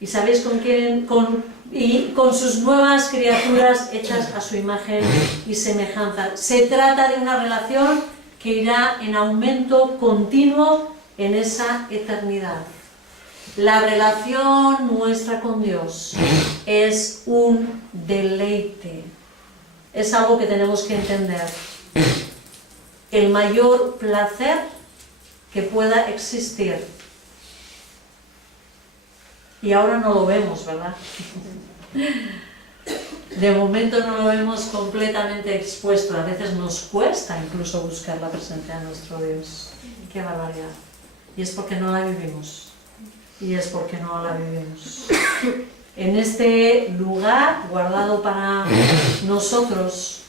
¿Y sabéis con quién? Con sus nuevas criaturas hechas a su imagen y semejanza. Se trata de una relación que irá en aumento continuo en esa eternidad. La relación nuestra con Dios es un deleite. Es algo que tenemos que entender. El mayor placer que pueda existir. Y ahora no lo vemos, ¿verdad? De momento no lo vemos completamente expuesto. A veces nos cuesta incluso buscar la presencia de nuestro Dios. ¡Qué barbaridad! Y es porque no la vivimos. Y es porque no la vivimos. En este lugar guardado para nosotros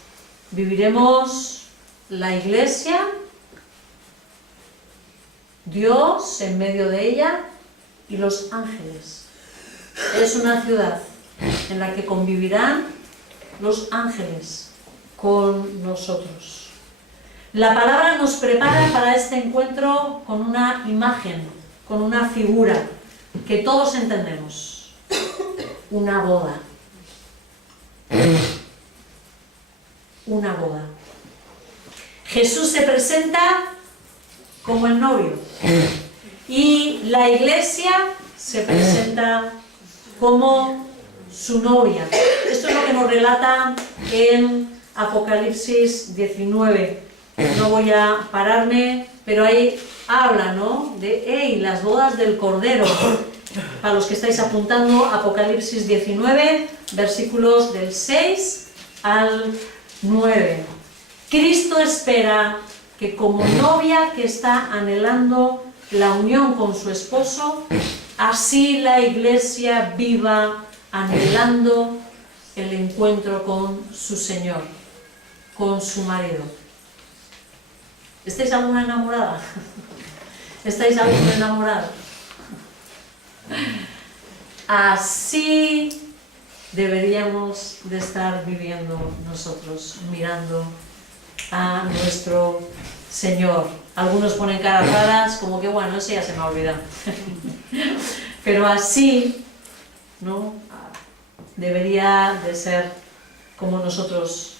viviremos la iglesia, Dios en medio de ella y los ángeles. Es una ciudad en la que convivirán los ángeles con nosotros. La palabra nos prepara para este encuentro con una imagen, con una figura que todos entendemos. Una boda. Una boda. Jesús se presenta como el novio y la iglesia se presenta como su novia. Esto es lo que nos relata en Apocalipsis 19. No voy a pararme, pero ahí habla, ¿no? De las bodas del Cordero. Para los que estáis apuntando, Apocalipsis 19, versículos del 6 al 9. Cristo espera que como novia que está anhelando la unión con su esposo, así la iglesia viva anhelando el encuentro con su Señor, con su marido. ¿Estáis alguna enamorada? ¿Estáis alguna enamorada? Así deberíamos de estar viviendo nosotros, mirando a nuestro Señor. Algunos ponen caras raras, como que bueno, eso ya se me ha olvidado. Pero así, ¿no? Debería de ser como nosotros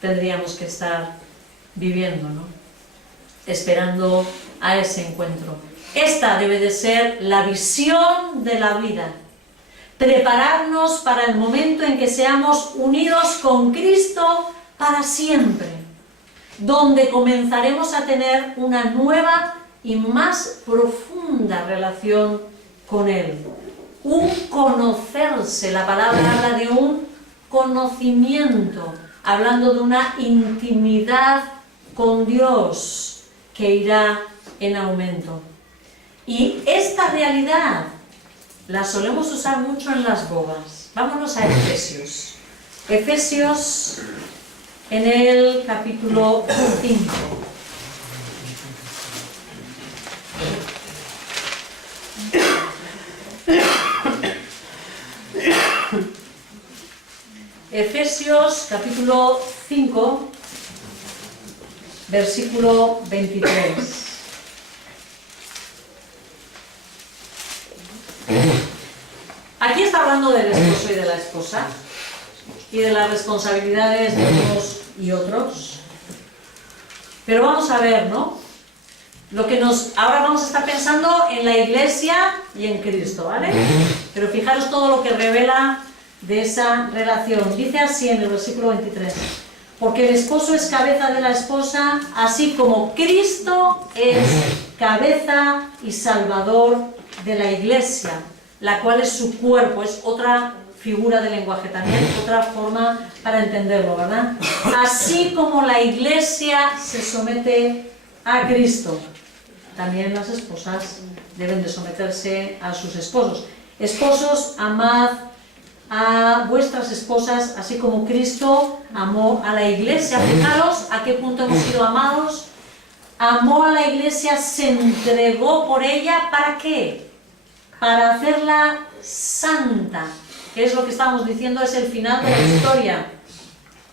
tendríamos que estar viviendo, ¿no? Esperando a ese encuentro. Esta debe de ser la visión de la vida. Prepararnos para el momento en que seamos unidos con Cristo para siempre, donde comenzaremos a tener una nueva y más profunda relación con Él. Un conocerse, la palabra habla de un conocimiento, hablando de una intimidad con Dios que irá en aumento. Y esta realidad la solemos usar mucho en las bodas. Vámonos a Efesios. Efesios en el capítulo 5. Efesios capítulo 5, versículo 23. Aquí está hablando del esposo y de la esposa y de las responsabilidades de unos y otros. Pero vamos a ver, ¿no? Ahora vamos a estar pensando en la iglesia y en Cristo, ¿vale? Pero fijaros todo lo que revela de esa relación. Dice así en el versículo 23. Porque el esposo es cabeza de la esposa, así como Cristo es cabeza y salvador de la iglesia, la cual es su cuerpo. Es otra figura de lenguaje, también otra forma para entenderlo, ¿verdad? Así como la Iglesia se somete a Cristo, también las esposas deben de someterse a sus esposos. Esposos, amad a vuestras esposas, así como Cristo amó a la Iglesia. Fijaros a qué punto hemos sido amados. Amó a la Iglesia, se entregó por ella, ¿para qué? Para hacerla santa, que es lo que estábamos diciendo, es el final de la historia.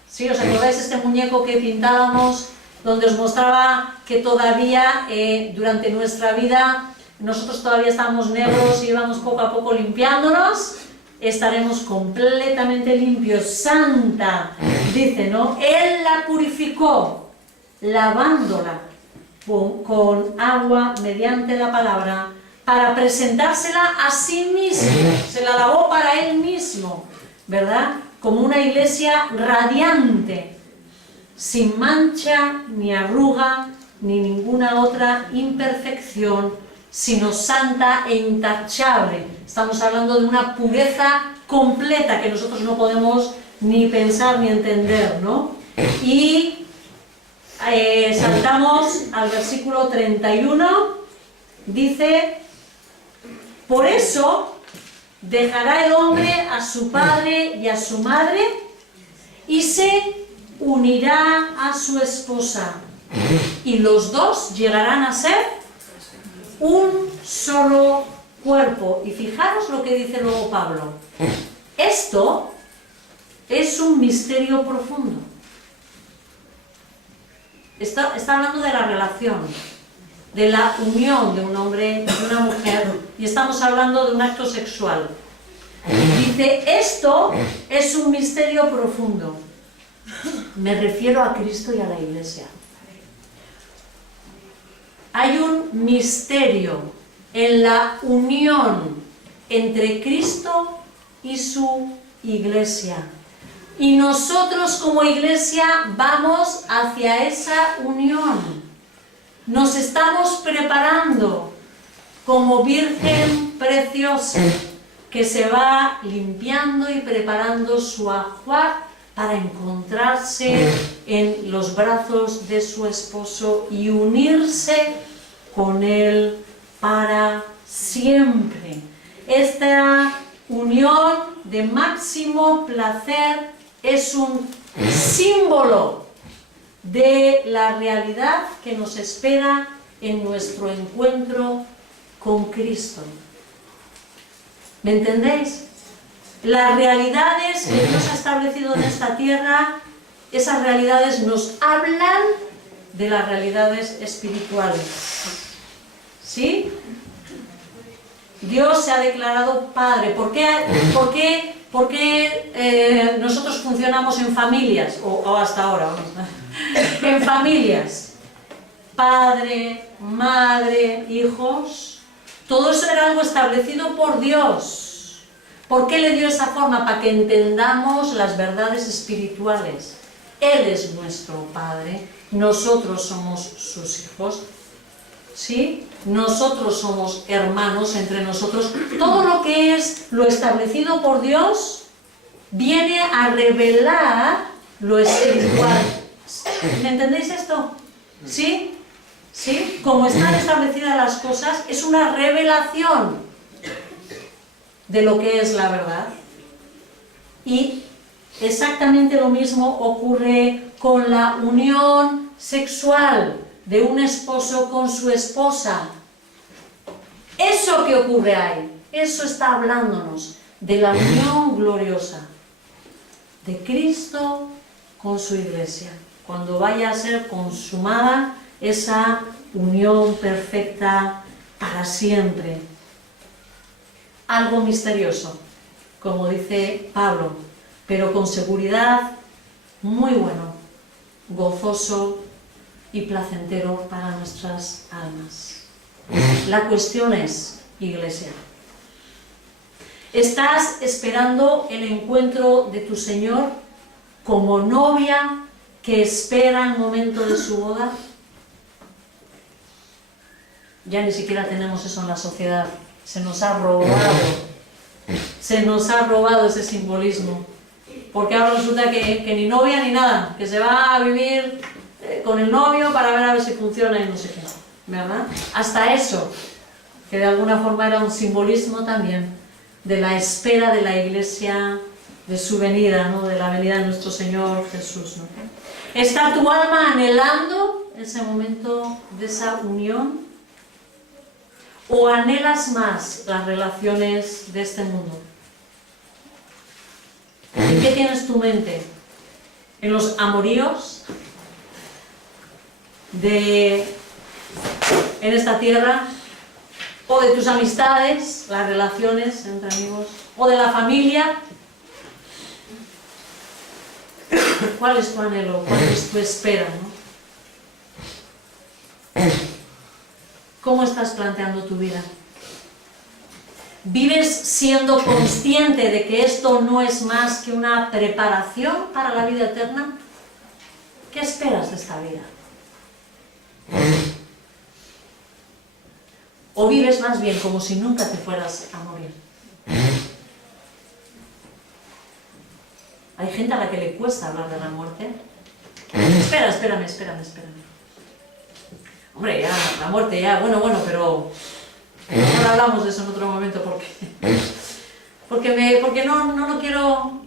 ¿Sí? ¿Os acordáis este muñeco que pintábamos, donde os mostraba que todavía durante nuestra vida nosotros todavía estábamos negros y íbamos poco a poco limpiándonos? Estaremos completamente limpios, santa, dice, ¿no? Él la purificó, lavándola con agua mediante la palabra, para presentársela a sí mismo, se la lavó para él mismo, ¿verdad? Como una iglesia radiante, sin mancha, ni arruga, ni ninguna otra imperfección, sino santa e intachable. Estamos hablando de una pureza completa que nosotros no podemos ni pensar ni entender, ¿no? Y saltamos al versículo 31, dice: por eso dejará el hombre a su padre y a su madre y se unirá a su esposa, y los dos llegarán a ser un solo cuerpo. Y fijaros lo que dice luego Pablo. Esto es un misterio profundo. Está hablando de la relación, de la unión de un hombre y una mujer, y estamos hablando de un acto sexual. Dice, esto es un misterio profundo. Me refiero a Cristo y a la Iglesia. Hay un misterio en la unión entre Cristo y su Iglesia. Y nosotros como Iglesia vamos hacia esa unión. Nos estamos preparando como Virgen preciosa que se va limpiando y preparando su ajuar para encontrarse en los brazos de su esposo y unirse con él para siempre. Esta unión de máximo placer es un símbolo de la realidad que nos espera en nuestro encuentro con Cristo. ¿Me entendéis? Las realidades que Dios ha establecido en esta tierra, esas realidades nos hablan de las realidades espirituales. ¿Sí? Dios se ha declarado Padre. ¿Por qué nosotros funcionamos en familias? O hasta ahora, en familias. Padre, madre, hijos. Todo eso era algo establecido por Dios. ¿Por qué le dio esa forma? Para que entendamos las verdades espirituales. Él es nuestro Padre, nosotros somos sus hijos, ¿sí? Nosotros somos hermanos entre nosotros. Todo lo que es lo establecido por Dios viene a revelar lo espiritual. ¿Me entendéis esto? ¿Sí? ¿Sí? Como están establecidas las cosas, es una revelación de lo que es la verdad. Y exactamente lo mismo ocurre con la unión sexual de un esposo con su esposa. Eso que ocurre ahí, eso está hablándonos de la unión gloriosa de Cristo con su Iglesia, cuando vaya a ser consumada esa unión perfecta para siempre. Algo misterioso, como dice Pablo, pero con seguridad muy bueno, gozoso y placentero para nuestras almas. La cuestión es, Iglesia, ¿estás esperando el encuentro de tu Señor como novia que espera el momento de su boda? Ya ni siquiera tenemos eso en la sociedad. Se nos ha robado. se nos ha robado ese simbolismo. Porque ahora resulta que ni novia ni nada, que se va a vivir con el novio para ver a ver si funciona y no sé qué, ¿verdad? Hasta eso, que de alguna forma era un simbolismo también de la espera de la Iglesia, de su venida, ¿no? De la venida de nuestro Señor Jesús, ¿no? ¿Está tu alma anhelando ese momento de esa unión? ¿O anhelas más las relaciones de este mundo? ¿En qué tienes tu mente? ¿En los amoríos en esta tierra? ¿O de tus amistades, las relaciones entre amigos? ¿O de la familia? ¿Cuál es tu anhelo? ¿Cuál es tu espera, ¿no? ¿Cómo estás planteando tu vida? ¿Vives siendo consciente de que esto no es más que una preparación para la vida eterna? ¿Qué esperas de esta vida? ¿O vives más bien como si nunca te fueras a morir? Hay gente a la que le cuesta hablar de la muerte. Espérame. Hombre, ya, la muerte ya, bueno, pero ahora hablamos de eso en otro momento porque no lo quiero.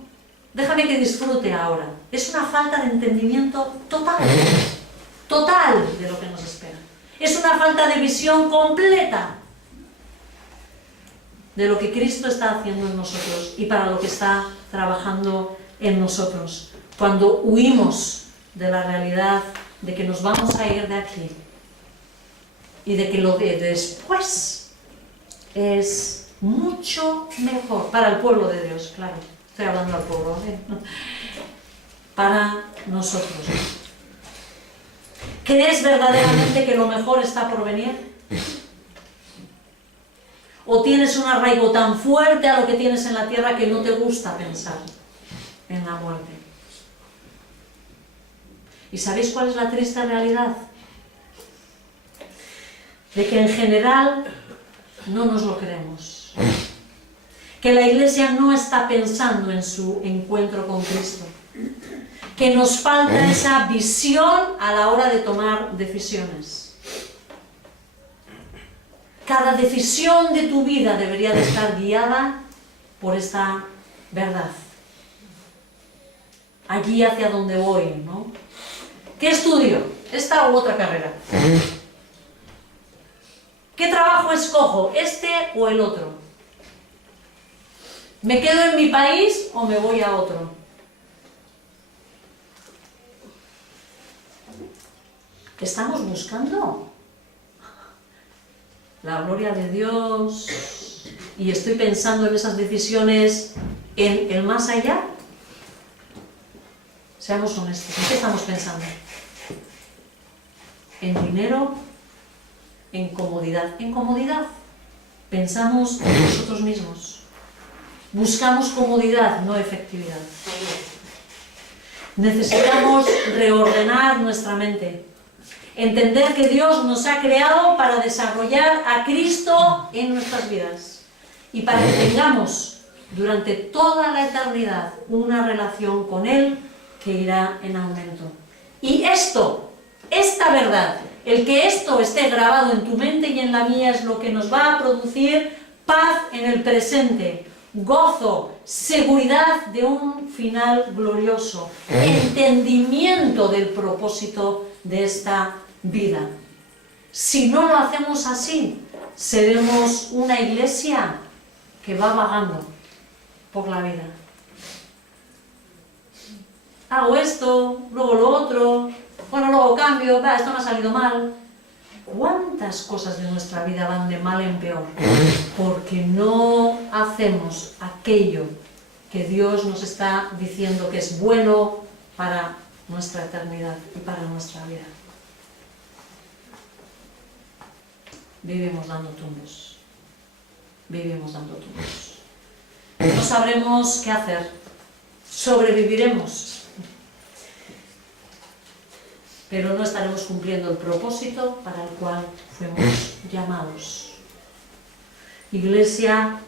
Déjame que disfrute ahora. Es una falta de entendimiento total de lo que nos espera. Es una falta de visión completa de lo que Cristo está haciendo en nosotros y para lo que está trabajando en nosotros. Cuando huimos de la realidad de que nos vamos a ir de aquí y de que lo de después es mucho mejor para el pueblo de Dios, claro. Estoy hablando al pueblo, ¿eh? Para nosotros. ¿Crees verdaderamente que lo mejor está por venir? ¿O tienes un arraigo tan fuerte a lo que tienes en la tierra que no te gusta pensar en la muerte? ¿Y sabéis cuál es la triste realidad? De que en general no nos lo creemos. Que la Iglesia no está pensando en su encuentro con Cristo. Que nos falta esa visión a la hora de tomar decisiones. Cada decisión de tu vida debería de estar guiada por esta verdad. Allí hacia donde voy, ¿no? ¿Qué estudio? ¿Esta u otra carrera? ¿Qué trabajo escojo? ¿Este o el otro? ¿Me quedo en mi país o me voy a otro? ¿Estamos buscando la gloria de Dios y estoy pensando en esas decisiones en el más allá? Seamos honestos, ¿en qué estamos pensando? ¿En dinero? ¿En comodidad? ¿En comodidad? Pensamos en nosotros mismos. Buscamos comodidad, no efectividad. Necesitamos reordenar nuestra mente. Entender que Dios nos ha creado para desarrollar a Cristo en nuestras vidas y para que tengamos durante toda la eternidad una relación con Él que irá en aumento. Y esta verdad, el que esto esté grabado en tu mente y en la mía es lo que nos va a producir paz en el presente, gozo, seguridad de un final glorioso, entendimiento del propósito de esta vida. Si no lo hacemos así, seremos una iglesia que va vagando por la vida. Hago esto, luego lo otro, bueno, luego cambio, esto me ha salido mal. ¿Cuántas cosas de nuestra vida van de mal en peor? Porque no hacemos aquello que Dios nos está diciendo que es bueno para nuestra eternidad y para nuestra vida. Vivimos dando tumbos. Vivimos dando tumbos. No sabremos qué hacer. Sobreviviremos. Pero no estaremos cumpliendo el propósito para el cual fuimos llamados. Iglesia,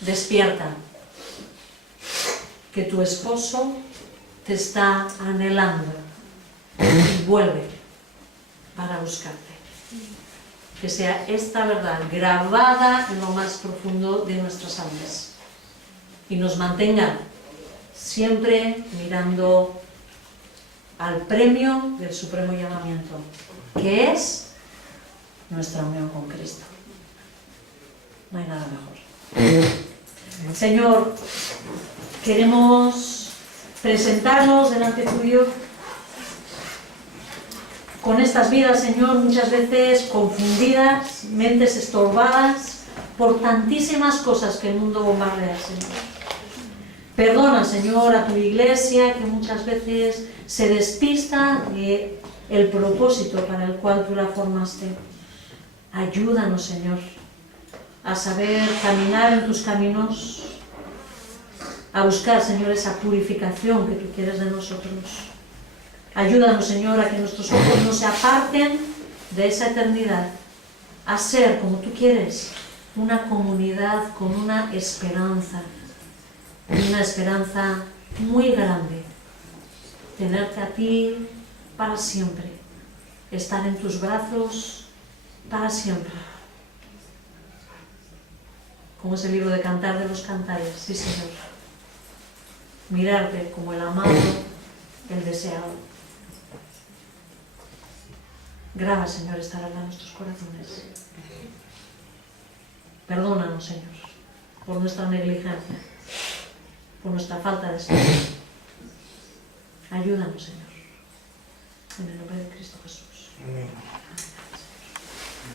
despierta, que tu esposo te está anhelando y vuelve para buscarte. Que sea esta verdad grabada en lo más profundo de nuestras almas y nos mantenga siempre mirando al premio del supremo llamamiento, que es nuestra unión con Cristo. No hay nada mejor. Señor, queremos presentarnos delante tuyo con estas vidas, Señor, muchas veces confundidas, mentes estorbadas por tantísimas cosas que el mundo bombardea, Señor. Perdona, Señor, a tu iglesia que muchas veces se despista de el propósito para el cual tú la formaste. Ayúdanos, Señor, a saber caminar en tus caminos, a buscar, Señor, esa purificación que tú quieres de nosotros. Ayúdanos, Señor, a que nuestros ojos no se aparten de esa eternidad, a ser, como tú quieres, una comunidad con una esperanza muy grande. Tenerte a ti para siempre, estar en tus brazos para siempre. Como es el libro de Cantar de los Cantares, sí, Señor. Mirarte como el amado, el deseado. Graba, Señor, esta verdad en nuestros corazones. Perdónanos, Señor, por nuestra negligencia, por nuestra falta de esperanza. Ayúdanos, Señor. En el nombre de Cristo Jesús. Amén.